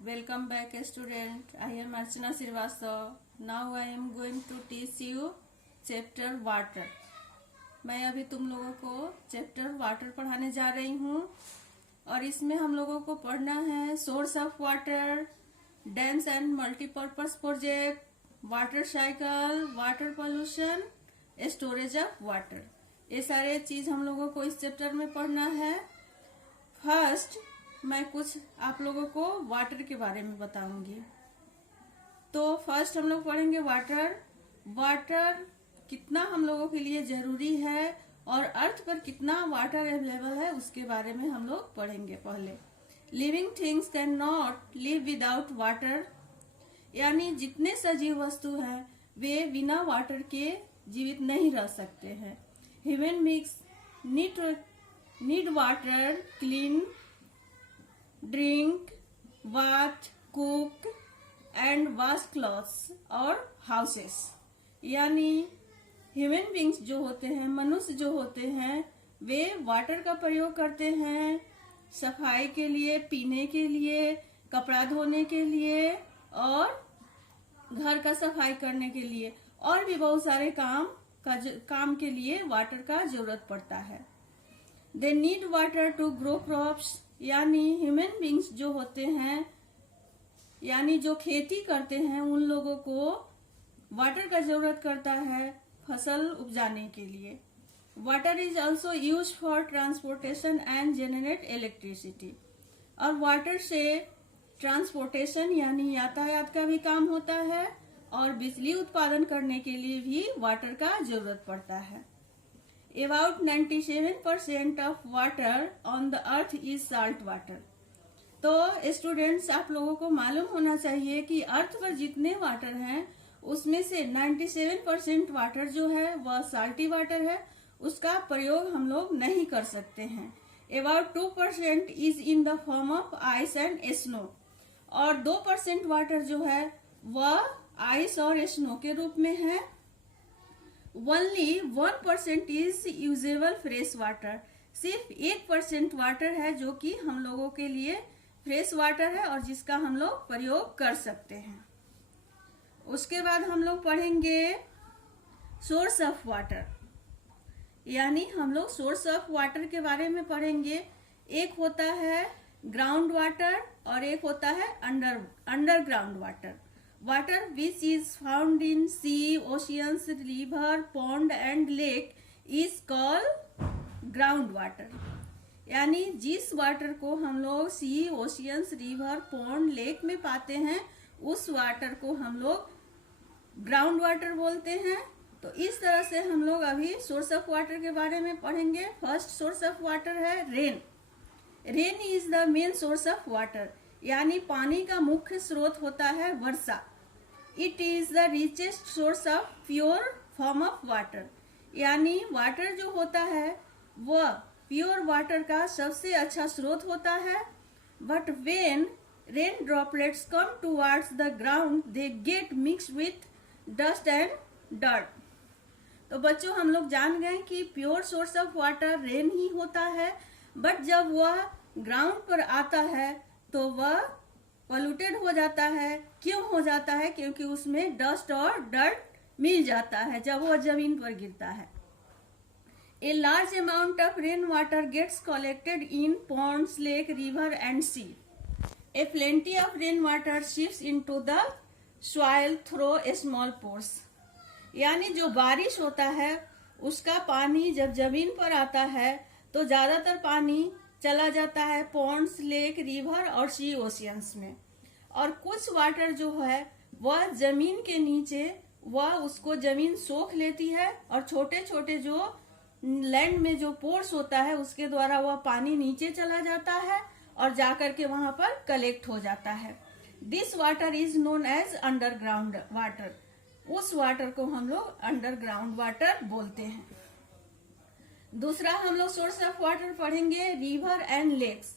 Welcome back, student. I am Archana Srivastava. Now I am going to teach you chapter water. मैं अभी तुम लोगों को chapter water पढ़ाने जा रही हूँ और इसमें हम लोगों को पढ़ना है source of water, dams and multipurpose project, water cycle, water pollution, storage of water. ये सारे चीज हम लोगों को इस चैप्टर में पढ़ना है। फर्स्ट मैं कुछ आप लोगों को वाटर के बारे में बताऊंगी। तो फर्स्ट हम लोग पढ़ेंगे वाटर। वाटर कितना हम लोगों के लिए जरूरी है और अर्थ पर कितना वाटर अवेलेबल है उसके बारे में हम लोग पढ़ेंगे। पहले living things can not live without water, यानी जितने सजीव वस्तु हैं वे बिना वाटर के जीवित नहीं रह सकते हैं। Human beings need water clean drink, bath, cook and wash clothes और हाउसेस। यानी ह्यूमन बींग्स जो होते हैं, मनुष्य जो होते हैं, वे वाटर का प्रयोग करते हैं सफाई के लिए, पीने के लिए, कपड़ा धोने के लिए और घर का सफाई करने के लिए और भी बहुत सारे काम के लिए वाटर का जरूरत पड़ता है। They need water to grow crops, यानी ह्यूमन बींग्स जो होते हैं, यानी जो खेती करते हैं, उन लोगों को वाटर का जरूरत करता है फसल उपजाने के लिए। Water is also use for transportation and generate electricity, और वाटर से ट्रांसपोर्टेशन यानी यातायात का भी काम होता है और बिजली उत्पादन करने के लिए भी वाटर का जरूरत पड़ता है। About 97% of water on the earth is salt water. तो स्टूडेंट्स आप लोगों को मालूम होना चाहिए कि अर्थ पर जितने वाटर हैं उसमें से 97% वाटर जो है वह साल्टी वाटर है, उसका प्रयोग हम लोग नहीं कर सकते हैं। About 2% is in the form of ice and snow, और 2% वाटर जो है वह आइस और स्नो के रूप में है। Only 1% is usable fresh water, सिर्फ 1% वाटर है जो कि हम लोगों के लिए फ्रेश वाटर है और जिसका हम लोग प्रयोग कर सकते हैं। उसके बाद हम लोग पढ़ेंगे सोर्स ऑफ वाटर, यानी हम लोग सोर्स ऑफ वाटर के बारे में पढ़ेंगे। एक होता है ग्राउंड वाटर और एक होता है underground water. Water which is found in sea, oceans, river, pond and lake is called ground water. यानी जिस वाटर को हम लोग सी, ओशियंस, रिवर, पॉन्ड, लेक में पाते हैं उस वाटर को हम लोग ग्राउंड वाटर बोलते हैं। तो इस तरह से हम लोग अभी सोर्स ऑफ वाटर के बारे में पढ़ेंगे। फर्स्ट सोर्स ऑफ वाटर है rain. Rain is the main source of water, यानी पानी का मुख्य स्रोत होता है वर्षा। It is the richest source of pure form of water, यानी वाटर जो होता है वह प्योर वाटर का सबसे अच्छा स्रोत होता है। But when rain droplets come towards the ground they get mix with dust and dirt. तो बच्चों हम लोग जान गए कि pure source of water rain ही होता है, बट जब वह ग्राउंड पर आता है तो वह पोल्यूटेड हो जाता है। क्यों हो जाता है? क्योंकि उसमें डस्ट और डर्ट मिल जाता है जब वह जमीन पर गिरता है। A large amount of rain water gets collected in ponds, lake, river and sea. A plenty of rain water shifts into the soil through a small pores, यानी जो बारिश होता है उसका पानी जब जमीन पर आता है तो ज्यादातर पानी चला जाता है पॉन्ड्स, लेक, रिवर और सी, ओशियंस में, और कुछ वाटर जो है वह जमीन के नीचे वह उसको जमीन सोख लेती है और छोटे छोटे जो लैंड में जो पोर्स होता है उसके द्वारा वह पानी नीचे चला जाता है और जाकर के वहां पर कलेक्ट हो जाता है। This water is known as underground water. उस वाटर को हम लोग अंडरग्राउंड वाटर बोलते हैं। दूसरा हम लोग सोर्स ऑफ वाटर पढ़ेंगे river and lakes.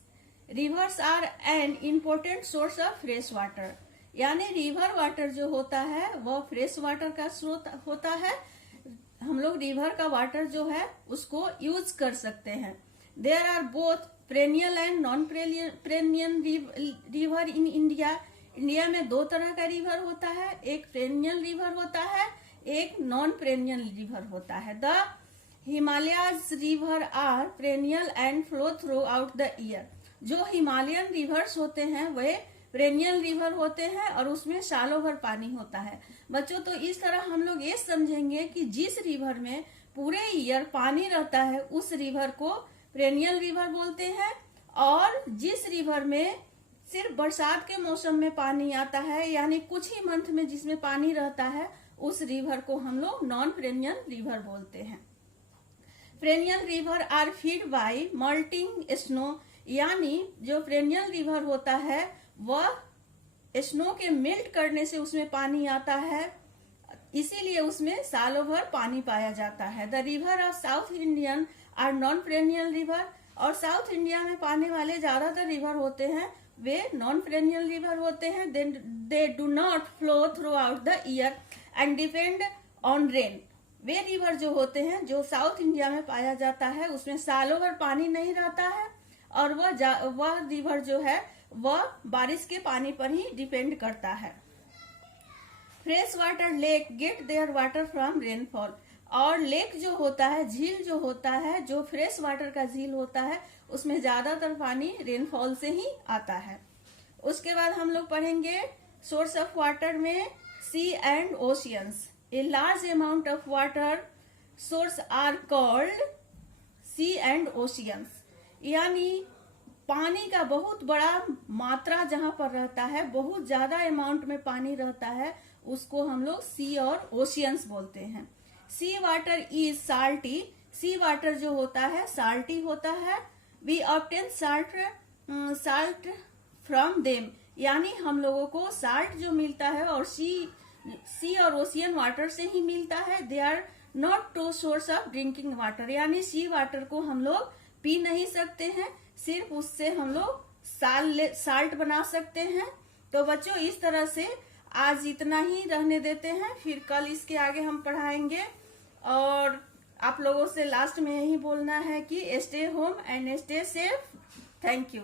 Rivers are an important source of fresh water, यानी रिवर वाटर जो होता है वह फ्रेश वाटर का स्रोत होता है। हम लोग रिवर का वाटर जो है उसको यूज कर सकते हैं। There are both perennial and non perennial river in India. India में दो तरह का रिवर होता है, एक पेरेनियल रिवर होता है, एक नॉन पेरेनियल रिवर होता है। The Himalayas river are perennial and flow throughout the year. जो हिमालयन रिवर्स होते हैं वे पेरेनियल रिवर होते हैं और उसमें सालों भर पानी होता है। बच्चों, तो इस तरह हम लोग ये समझेंगे कि जिस रिवर में पूरे ईयर पानी रहता है उस रिवर को पेरेनियल रिवर बोलते हैं, और जिस रिवर में सिर्फ बरसात के मौसम में पानी आता है यानी कुछ ही मंथ में जिसमें पानी रहता है उस रिवर को हम लोग नॉन पेरेनियल रिवर बोलते हैं। Perennial river are feed by melting snow, यानी जो पेरेनियल रिवर होता है वह स्नो के मेल्ट करने से उसमें पानी आता है, इसीलिए उसमें सालों भर पानी पाया जाता है। The river of south Indian are non perennial river, और साउथ इंडिया में पाने वाले ज्यादातर रिवर होते हैं वे नॉन पेरेनियल रिवर होते हैं। They do not flow throughout the year and depend on rain. Way river जो होते हैं जो साउथ इंडिया में पाया जाता है उसमें सालों भर पानी नहीं रहता है, और वह रिवर जो है वह बारिश के पानी पर ही डिपेंड करता है। Fresh water lake get their water from rainfall, और लेक जो होता है, झील जो होता है, जो फ्रेश वाटर का झील होता है उसमें ज्यादातर पानी रेनफॉल से ही आता है। उसके बाद हम लोग पढ़ेंगे सोर्स ऑफ वाटर में sea and oceans. A large amount of water source are called sea and oceans, यानी पानी का बहुत बड़ा मात्रा जहां पर रहता है, बहुत ज्यादा अमाउंट में पानी रहता है, उसको हम लोग सी और ओशियंस बोलते हैं। Sea water is salty, sea water जो होता है साल्टी होता है। We obtain salt from them, यानी हम लोगों को साल्ट जो मिलता है और सी और ओशियन वाटर से ही मिलता है। They are not to source of drinking water, यानी सी वाटर को हम लोग पी नहीं सकते हैं, सिर्फ उससे हम लोग साल्ट बना सकते हैं। तो बच्चों, इस तरह से आज इतना ही रहने देते हैं, फिर कल इसके आगे हम पढ़ाएंगे। और आप लोगों से लास्ट में यही बोलना है कि stay home and stay safe. Thank you.